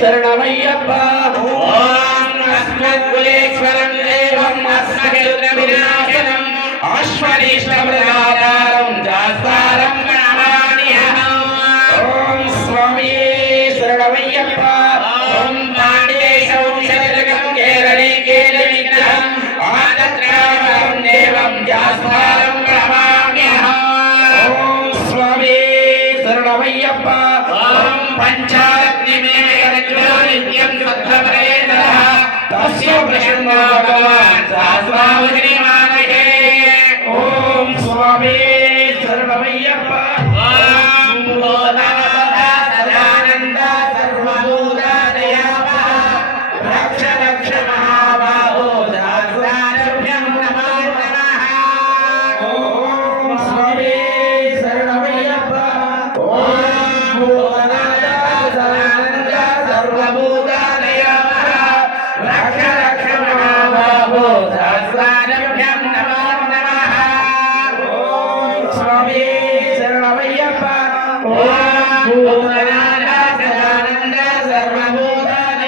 శరణమయ్యప్ప ఓం అస్మద్కులేశ్వరం దేవం అస్మద్వినాశనం అశ్వరీష్టప్రదాతారం జాస్తారం ప్రణమామ్యహం ఓం స్వామి శరణమయ్యప్ప ఓం పాండేశం శతకం కేరళీ కేరళిగ్రహం ఆదత్రాం దేవం జాస్తారం ప్రణమామ్యహం ఓం స్వామి శరణమయ్యప్ప ఓం పంచాగ్నిమే నిత్యం సత్వప్రేతః తస్య ప్రసన్నో భగవాన్ సహస్రావధిమానయే ఓం స్వామి శరణమయ్యప్ప ఓం భూతనాథ సదానంద సర్వభూతదయావః రక్ష రక్ష మహాబాహో సహస్రాభ్యం నమో నమః ఓం స్వామి శరణమయ్యప్ప ఓం భూతనాథ సదానంద సర్వభూతదయావః రక్ష రక్ష మహాబాహో సహస్రాభ్యం నమో నమః ఓం స్వామి శరణమయ్యప్ప ఓం భూతనాథ